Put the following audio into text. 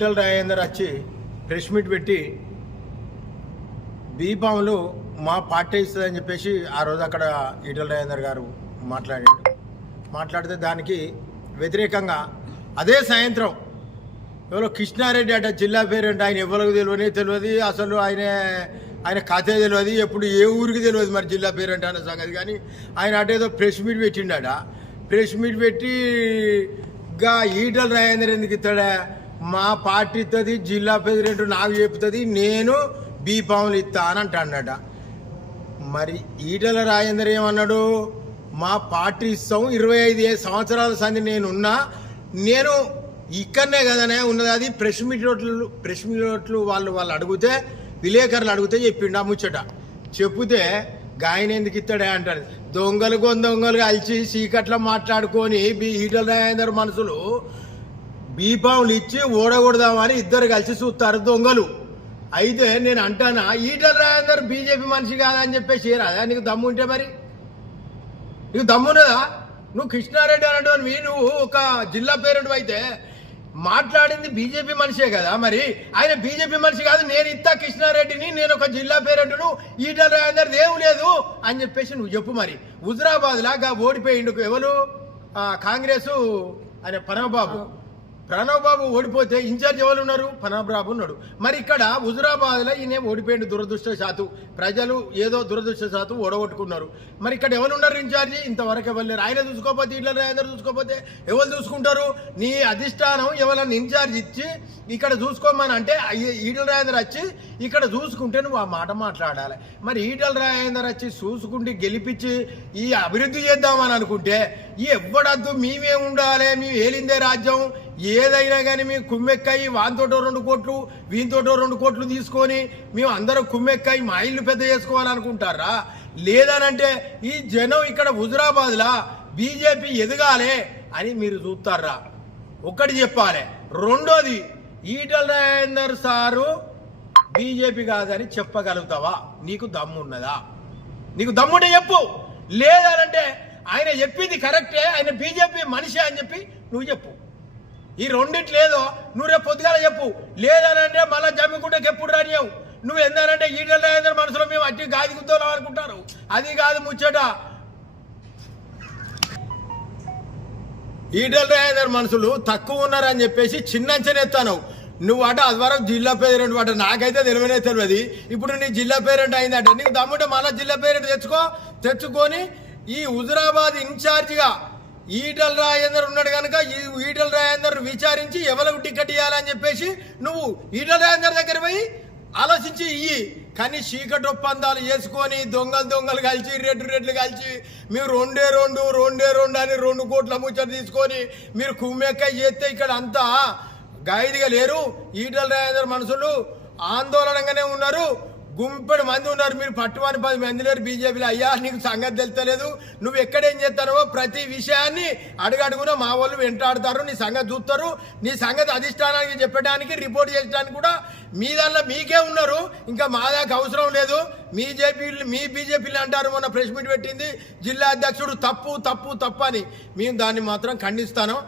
ఈటల రాజేందర్ వచ్చి press meet పెట్టి బీఫామ్లు మా పార్టీ ఇస్తుందని చెప్పేసి ఆ రోజు అక్కడ ఈటల రాజేందర్ గారు మాట్లాడితే దానికి వ్యతిరేకంగా అదే సాయంత్రం ఎవరో కృష్ణారెడ్డి అట జిల్లా పేరేంటి ఆయన ఎవరికి తెలియదు అసలు ఆయన కథే తెలియదు ఎప్పుడు ఏ ఊరికి తెలియదు మరి జిల్లా పేరేంటి అన్న సంగతి. కానీ ఆయన అటేదో ప్రెస్ మీట్ పెట్టిండట. ప్రెస్ మీట్ పెట్టి గా ఈటల రాజేందర్ ఎందుకు ఇస్తాడా, మా పార్టీ ఇస్తుంది, జిల్లా ప్రెసిడెంట్ నాకు చెప్తుంది, నేను బీఫామ్లు ఇస్తా అని అంటాడట. మరి ఈటల రాజేందర్ ఏమన్నాడు, మా పార్టీ ఇస్తాం, 25 సంవత్సరాల సంది నేను ఇక్కడనే కదనే ఉన్నది. అది ప్రెస్ మీట్లు వాళ్ళు అడిగితే విలేకరులు అడిగితే చెప్పిండు ఆ ముచ్చట. చెప్తే గాయన ఎందుకు ఇస్తాడే అంటాడు. దొంగలు కలిసి చీకట్లో మాట్లాడుకొని ఈటల రాజేందర్ మనుషులు బీఫామ్లు ఇచ్చి ఓడగొడదామని ఇద్దరు కలిసి చూస్తారు దొంగలు. అయితే నేను అంటానా, ఈటల రాజేందర్ బీజేపీ మనిషి కాదని చెప్పేసి రాదా నీకు దమ్ము ఉంటే? మరి నీకు దమ్మున్నదా? నువ్వు కృష్ణారెడ్డి అనేటువంటి నువ్వు ఒక జిల్లా పేరెంట్ అయితే మాట్లాడింది బీజేపీ మనిషే కదా. మరి ఆయన బీజేపీ మనిషి కాదు, నేను ఇస్తా కృష్ణారెడ్డిని, నేను ఒక జిల్లా పేరెంట్ను, ఈటల రాజేందర్ దేవు లేదు అని చెప్పేసి నువ్వు చెప్పు. మరి హుజురాబాద్ లాగా ఓడిపోయిండు ఎవరు, కాంగ్రెస్ ఆయన ప్రణవ్ బాబు ఓడిపోతే ఇన్ఛార్జ్ ఎవరు ఉన్నారు, ప్రణవ్ బాబు ఉన్నాడు. మరి ఇక్కడ హుజురాబాద్లో ఈయన ఓడిపోయిండు దురదృష్టశాత్తు, ప్రజలు ఏదో దురదృష్టశాత్తు ఓడగొట్టుకున్నారు. మరి ఇక్కడ ఎవరు ఉన్నారు ఇన్ఛార్జి? ఇంతవరకు ఎవరు లేరు. ఆయన చూసుకోకపోతే ఈటల రాజేందర్ చూసుకోకపోతే ఎవరు చూసుకుంటారు? నీ అధిష్టానం ఎవరన్నా ఇన్ఛార్జ్ ఇచ్చి ఇక్కడ చూసుకోమని అంటే ఈటల రాజేందర్ వచ్చి ఇక్కడ చూసుకుంటే నువ్వు ఆ మాట మాట్లాడాలి. మరి ఈటల రాజేందర్ వచ్చి చూసుకుంటే గెలిపించి ఈ అభివృద్ధి చేద్దామని అనుకుంటే ఎవ్వడద్దు, మేమే ఉండాలి, మేము ఏలిందే రాజ్యం, ఏదైనా కానీ మేము కుమ్మెక్కాయి వానితోటో 2 కోట్లు వీనితోటో 2 కోట్లు తీసుకొని మేము అందరం కుమ్మెక్కాయి మా ఇల్లు పెద్ద చేసుకోవాలనుకుంటారా? లేదనంటే ఈ జనం ఇక్కడ హుజురాబాద్లా బీజేపీ ఎదగాలి అని మీరు చూస్తారా? ఒకటి చెప్పాలి. రెండోది, ఈటల రాజేందర్ సారు బీజేపీ కాదని చెప్పగలుగుతావా? నీకు దమ్మున్నదా? నీకు దమ్ముంటే చెప్పు. లేదనంటే ఆయన చెప్పింది కరెక్టే, ఆయన బీజేపీ మనిషి అని చెప్పి నువ్వు చెప్పు. ఈ రెండిట్లు లేదో నువ్వు రేపు పొద్దుగాల చెప్పు. లేదనంటే మళ్ళీ జమ్మికుంటే ఎప్పుడు రానియవు. నువ్వు ఎందానంటే ఈటల రాజేందర్ మనసులో మేము అట్టి గాది గుద్దాం అనుకుంటారు. అది కాదు ముచ్చట. ఈటల రాజేందర్ మనుషులు తక్కువ ఉన్నారని చెప్పేసి చిన్నంచనెత్తాను. నువ్వు అట అది వరకు జిల్లా పేరెంట్ అట, నాకైతే తెలియదు. ఇప్పుడు నీ జిల్లా పేరెంట్ అయిందంటే నీకు దమ్ముంటే మళ్ళీ జిల్లా పేరెంట్ తెచ్చుకొని ఈ హుజురాబాద్ ఇన్ఛార్జిగా ఈటల రాజేందర్ ఉన్నాడు కనుక ఈటల రాజేందర్ విచారించి ఎవరికి టికెట్ ఇవ్వాలని చెప్పేసి నువ్వు ఈటల రాజేందర్ దగ్గర పోయి ఆలోచించి ఇయ్యి. కానీ చీకటి ఒప్పందాలు చేసుకొని దొంగలు కలిసి రెడ్లు కలిసి మీరు 2 అని 2 కోట్ల ముచ్చట తీసుకొని మీరు కుమ్మెక్క చేస్తే ఇక్కడ అంతా గాయదిగా లేరు. ఈటల రాజేందర్ మనుషులు ఆందోళనగానే ఉన్నారు, గుంపెడు మంది ఉన్నారు. మీరు పట్టుమని 10 మంది లేరు బీజేపీలో. అయ్యా నీకు సంగతి తెలుస్తలేదు, నువ్వు ఎక్కడేం చేస్తానో ప్రతి విషయాన్ని అడుగడుగునా మా వాళ్ళు వెంటాడుతారు, నీ సంగతి చూస్తారు, నీ సంగతి అధిష్టానానికి చెప్పడానికి రిపోర్ట్ చేయడానికి కూడా మీ దానిలో మీకే ఉన్నారు. ఇంకా మా దాకా అవసరం లేదు. మీ బీజేపీలు అంటారు, మొన్న ప్రెస్ మీట్ పెట్టింది జిల్లా అధ్యక్షుడు తప్పు అని. మేము దాన్ని మాత్రం ఖండిస్తాను.